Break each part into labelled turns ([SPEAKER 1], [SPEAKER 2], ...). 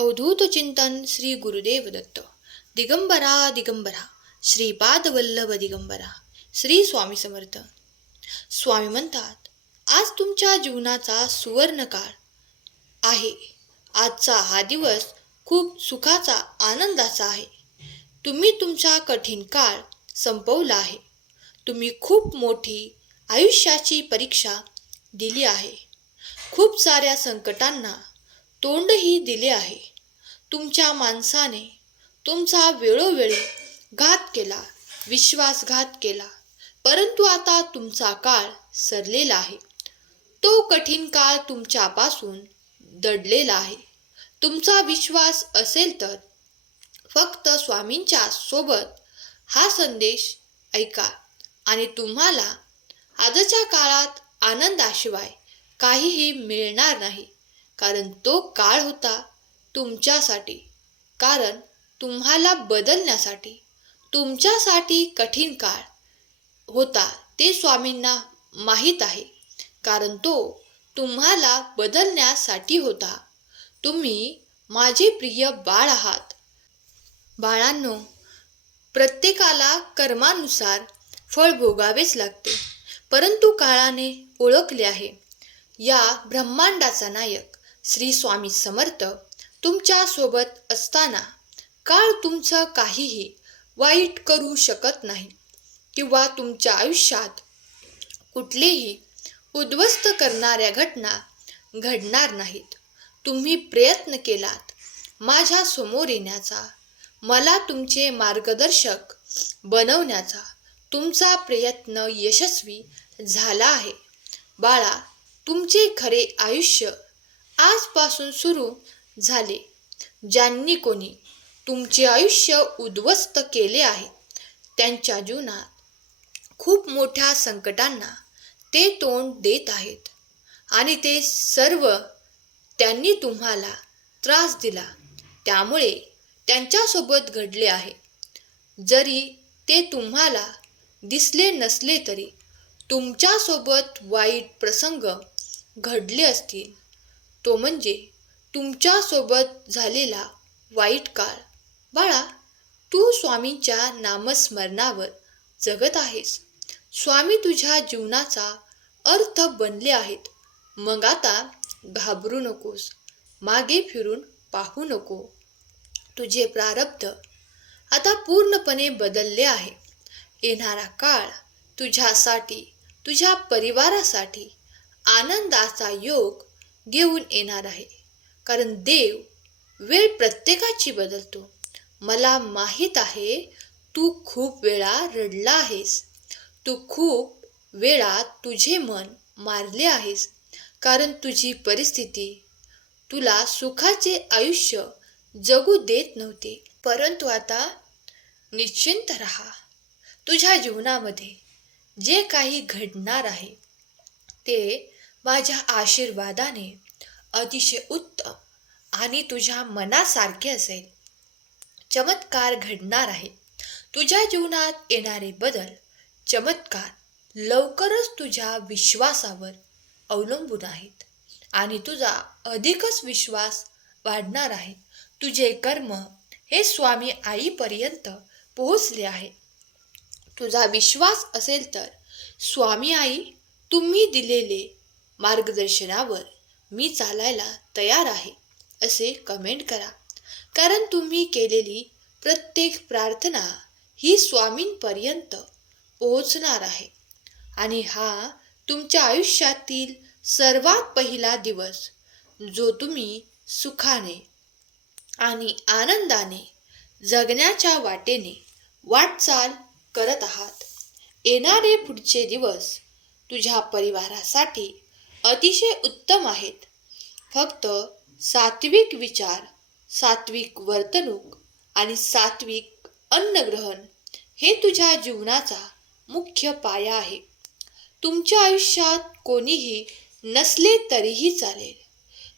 [SPEAKER 1] अवधूत चिंतन श्री गुरुदेव दत्त. दिगंबरा दिगंबरा श्रीपाद वल्लभ दिगंबरा श्री स्वामी समर्थ. स्वामी म्हणतात आज तुमच्या जीवनाचा सुवर्ण काळ आहे. आजचा हा दिवस खूप सुखाचा आनंदाचा आहे. तुम्ही तुमचा कठीण काळ संपवला आहे. तुम्ही खूप मोठी आयुष्याची परीक्षा दिली आहे. खूप साऱ्या संकटांना तोंडही दिले आहे. तुमच्या माणसाने तुमचा वेळोवेळी घात केला विश्वासघात केला. परंतु आता तुमचा काळ सरलेला आहे. तो कठीण काळ तुमच्यापासून दडलेला आहे. तुमचा विश्वास असेल तर फक्त स्वामींच्या सोबत हा संदेश ऐका आणि तुम्हाला आजच्या काळात आनंदाशिवाय काहीही मिळणार नाही. कारण तो काळ होता तुमच्यासाठी. कारण तुम्हाला बदलण्यासाठी तुमच्यासाठी कठीण काळ होता ते स्वामींना माहीत आहे. कारण तो तुम्हाला बदलण्यासाठी होता. तुम्ही माझे प्रिय बाळ आहात. बाळांनो प्रत्येकाला कर्मानुसार फळ भोगावेच लागते परंतु काळाने ओळखले आहे. या ब्रह्मांडाचा नायक श्री स्वामी समर्थ तुमच्यासोबत असताना काळ तुमचं काहीही वाईट करू शकत नाही किंवा तुमच्या आयुष्यात कुठलेही उद्ध्वस्त करणाऱ्या घटना घडणार नाहीत. तुम्ही प्रयत्न केलात माझ्यासमोर येण्याचा मला तुमचे मार्गदर्शक बनवण्याचा तुमचा प्रयत्न यशस्वी झाला आहे. बाळा तुमचे खरे आयुष्य आजपासून सुरू झाले. ज्यांनी कोणी तुमचे आयुष्य उद्ध्वस्त केले आहे त्यांच्या जीवनात खूप मोठ्या संकटांना ते तोंड देत आहेत. आणि ते सर्व त्यांनी तुम्हाला त्रास दिला. त्यामुळे त्यांच्यासोबत घडले आहे. जरी ते तुम्हाला दिसले नसले तरी तुमच्यासोबत वाईट प्रसंग घडले असतील. तो म्हणजे तुमच्यासोबत झालेला वाईट काळ. बाळा तू स्वामींच्या नामस्मरणावर जगत आहेस. स्वामी तुझ्या जीवनाचा अर्थ बनले आहेत. मग आता घाबरू नकोस. मागे फिरून पाहू नको. तुझे प्रारब्ध आता पूर्णपणे बदलले आहे. येणारा काळ तुझ्यासाठी तुझ्या परिवारासाठी आनंदाचा योग घेऊन येणार आहे. कारण देव वेळ प्रत्येकाची बदलतो. मला माहीत आहे तू खूप वेळा रडला आहेस. तू खूप वेळा तुझे मन मारले आहेस. कारण तुझी परिस्थिती तुला सुखाचे आयुष्य जगू देत नव्हते. परंतु आता निश्चिंत राहा. तुझ्या जीवनामध्ये जे काही घडणार आहे ते माझ्या आशीर्वादाने अतिशय उत्तम आणि तुझ्या मनासारखे असेल. चमत्कार घडणार आहे. तुझ्या जीवनात येणारे बदल चमत्कार लवकरच तुझ्या विश्वासावर अवलंबून आहेत आणि तुझा अधिकच विश्वास वाढणार आहे. तुझे कर्म हे स्वामी आईपर्यंत पोहोचले आहे. तुझा विश्वास असेल तर स्वामी आई तुम्ही दिलेले मार्गदर्शनावर मी चालायला तयार आहे असे कमेंट करा. कारण तुम्ही केलेली प्रत्येक प्रार्थना ही स्वामींपर्यंत पोहोचणार आहे. आणि हा तुमच्या आयुष्यातील सर्वात पहिला दिवस जो तुम्ही सुखाने आणि आनंदाने जगण्याच्या वाटेने वाटचाल करत आहात. येणारे पुढचे दिवस तुझ्या परिवारासाठी अतिशय उत्तम आहेत. फक्त सात्विक विचार सात्विक वर्तणूक आणि सात्विक अन्नग्रहण हे तुझ्या जीवनाचा मुख्य पाया आहे. तुमच्या आयुष्यात कोणीही नसले तरीही चालेल.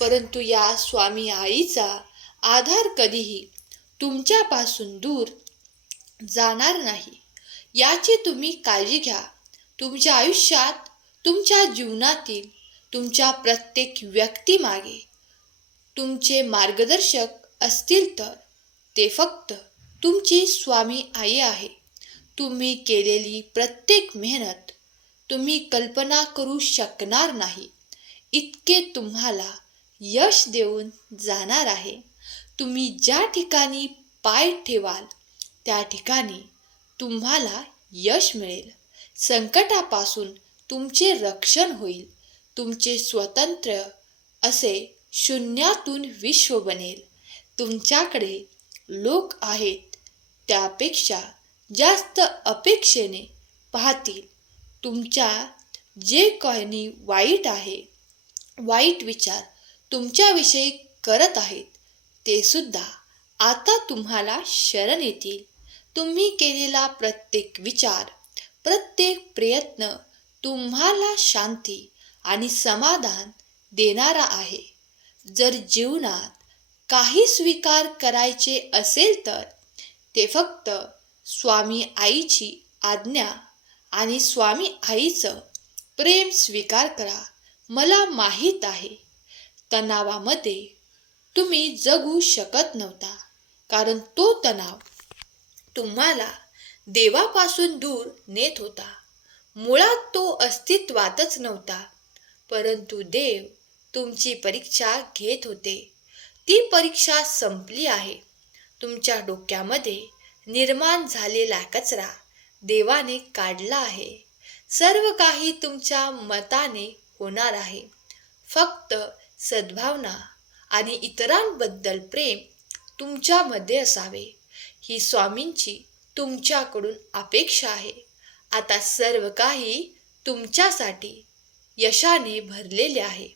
[SPEAKER 1] परंतु या स्वामी आईचा आधार कधीही तुमच्यापासून दूर जाणार नाही. याची तुम्ही काळजी घ्या. तुमच्या आयुष्यात तुमच्या जीवनातील तुमच्या प्रत्येक व्यक्तीमागे तुमचे मार्गदर्शक असतील तर ते फक्त तुमची स्वामी आई आहे. तुम्ही केलेली प्रत्येक मेहनत तुम्ही कल्पना करू शकणार नाही. इतके तुम्हाला यश देऊन जाणार आहे. तुम्ही ज्या ठिकाणी पाय ठेवाल त्या ठिकाणी तुम्हाला यश मिळेल. संकटापासून तुमचे रक्षण होईल. तुमचे स्वतंत्र असे शून्यातून विश्व बनेल. तुमच्याकडे लोक आहेत त्यापेक्षा जास्त अपेक्षेने पाहतील. तुमच्या जे काही वाईट आहे वाईट विचार तुमच्याविषयी करत आहेत ते सुद्धा आता तुम्हाला शरण येतील. तुम्ही केलेला प्रत्येक विचार प्रत्येक प्रयत्न तुम्हाला शांती आणि समाधान देणारा आहे. जर जीवनात काही स्वीकार करायचे असेल तर ते फक्त स्वामी आईची आज्ञा आणि स्वामी आईचं प्रेम स्वीकार करा. मला माहीत आहे तणावामध्ये तुम्ही जगू शकत नव्हता कारण तो तणाव तुम्हाला देवापासून दूर नेत होता. मुळात तो अस्तित्वातच नव्हता. परंतु देव तुमची परीक्षा घेत होते. ती परीक्षा संपली आहे. तुमच्या डोक्यामध्ये निर्माण झालेला कचरा देवाने काढला आहे. सर्व काही तुमच्या मताने होणार आहे. फक्त सद्भावना आणि इतरांबद्दल प्रेम तुमच्यामध्ये असावे. ही स्वामींची तुमच्याकडून अपेक्षा आहे. आता सर्व काही तुमच्यासाठी यशाने भरलेले आहे.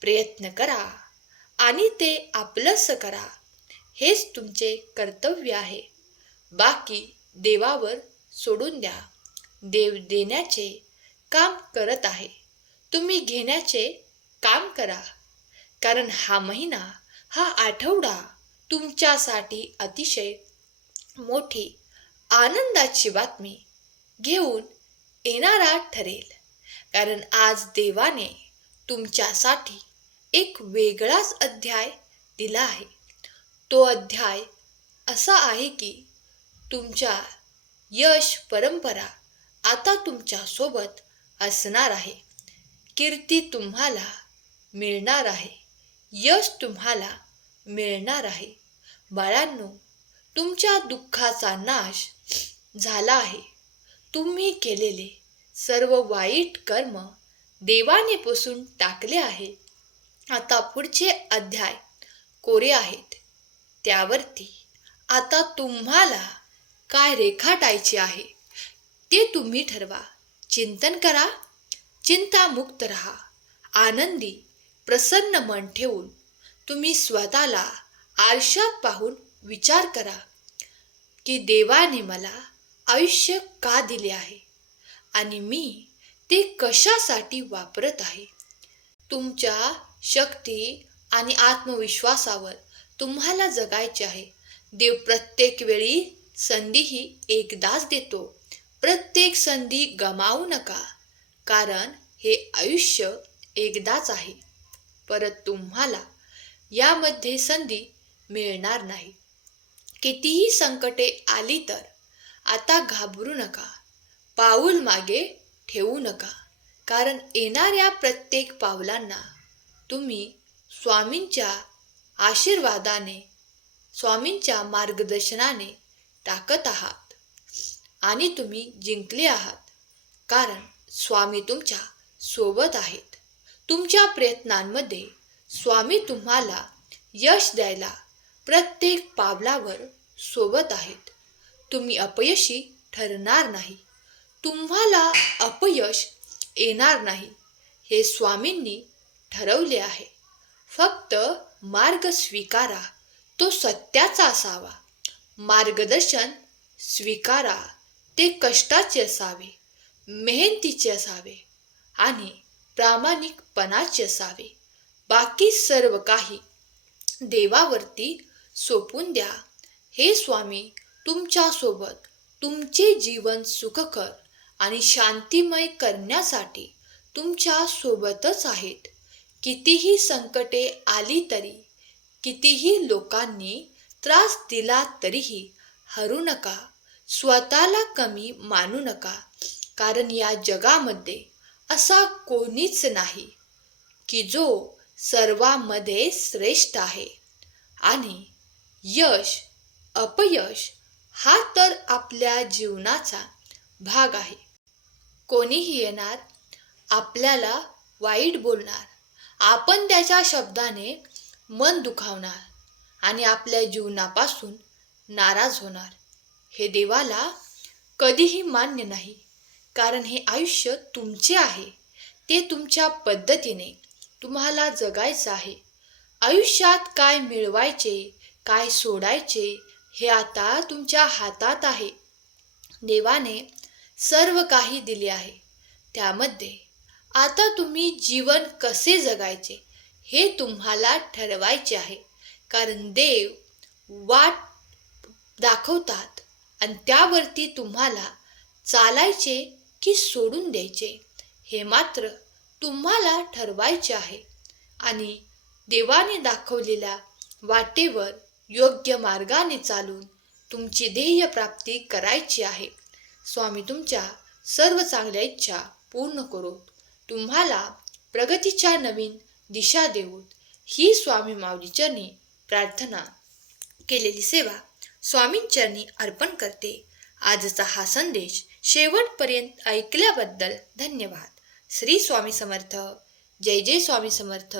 [SPEAKER 1] प्रयत्न करा आणि ते आपलंसं करा. हेच तुमचे कर्तव्य आहे. बाकी देवावर सोडून द्या. देव देण्याचे काम करत आहे. तुम्ही घेण्याचे काम करा. कारण हा महिना हा आठवडा तुमच्यासाठी अतिशय मोठी आनंदाची बातमी घेऊन येणारा ठरेल. कारण आज देवाने तुमच्यासाठी एक वेगळाच अध्याय दिला आहे. तो अध्याय असा आहे की तुमच्या यश परंपरा आता तुमच्यासोबत असणार आहे. कीर्ती तुम्हाला मिळणार आहे. यश तुम्हाला मिळणार आहे. बाळांनो तुमच्या दुःखाचा नाश झाला आहे. तुम्ही केलेले सर्व वाईट कर्म देवाने पुसून टाकले आहे. आता पुढचे अध्याय कोरे आहेत. त्यावरती आता तुम्हाला काय रेखाटायचे आहे ते तुम्ही ठरवा. चिंतन करा चिंतामुक्त रहा. आनंदी प्रसन्न मन ठेवून तुम्ही स्वतःला आरशात पाहून विचार करा की देवाने मला आयुष्य का दिले आहे? आणि मी ते कशासाठी वापरत आहे? तुमच्या शक्ती आणि आत्मविश्वासावर तुम्हाला जगायचे आहे. देव प्रत्येक वेळी संधी ही एकदाच देतो. प्रत्येक संधी गमावू नका कारण हे आयुष्य एकदाच आहे. परत तुम्हाला यामध्ये संधी मिळणार नाही. कितीही संकटे आली तर आता घाबरू नका. पाऊल मागे ठेवू नका. कारण येणाऱ्या प्रत्येक पावलांना तुम्ही स्वामींच्या आशीर्वादाने स्वामींच्या मार्गदर्शनाने टाकत आहात आणि तुम्ही जिंकले आहात. कारण स्वामी तुमच्यासोबत आहेत. तुमच्या प्रयत्नांमध्ये स्वामी तुम्हाला यश द्यायला प्रत्येक पावलावर सोबत आहेत. तुम्ही अपयशी ठरणार नाही. तुम्हाला अपयश येणार नाही. हे स्वामींनी ठरवले आहे. फक्त मार्ग स्वीकारा. तो सत्याचा असावा. मार्गदर्शन स्वीकारा. ते कष्टाचे असावे मेहनतीचे असावे आणि प्रामाणिकपणाचे असावे. बाकी सर्व काही देवावरती सोपून द्या. हे स्वामी तुमच्यासोबत तुमचे जीवन सुखकर आणि शांतिमय करण्यासाठी तुमच्या सोबतच आहेत. कितीही संकटे आली तरी कितीही लोकांनी त्रास दिला तरीही हरू नका स्वतःला कमी मानू नका कारण या जगामध्ये असा कोणीच नाही की जो सर्वामध्ये श्रेष्ठ आहे. आणि यश अपयश हा तर आपल्या जीवनाचा भाग आहे. कोणीही येणार आपल्याला वाईट बोलणार. आपण त्याच्या शब्दाने मन दुखावणार आणि आपल्या जीवनापासून नाराज होणार. हे देवाला कधीही मान्य नाही कारण हे आयुष्य तुमचे आहे. ते तुमच्या पद्धतीने तुम्हाला जगायचं आहे. आयुष्यात काय मिळवायचे काय सोडायचे हे आता तुमच्या हातात आहे. देवाने सर्व काही दिले आहे. त्यामध्ये आता तुम्ही जीवन कसे जगायचे हे तुम्हाला ठरवायचे आहे. कारण देव वाट दाखवतात आणि त्यावरती तुम्हाला चालायचे की सोडून द्यायचे हे मात्र तुम्हाला ठरवायचे आहे. आणि देवाने दाखवलेल्या वाटेवर योग्य मार्गाने चालून तुमची ध्येय प्राप्ती करायची आहे. स्वामी तुमच्या सर्व चांगल्या इच्छा पूर्ण करोत. तुम्हाला प्रगतीच्या नवीन दिशा देऊन ही स्वामी माऊलीचरणी प्रार्थना केलेली सेवा स्वामींचरणी अर्पण करते. आजचा हा संदेश शेवटपर्यंत ऐकल्याबद्दल धन्यवाद. श्री स्वामी समर्थ. जय जय स्वामी समर्थ.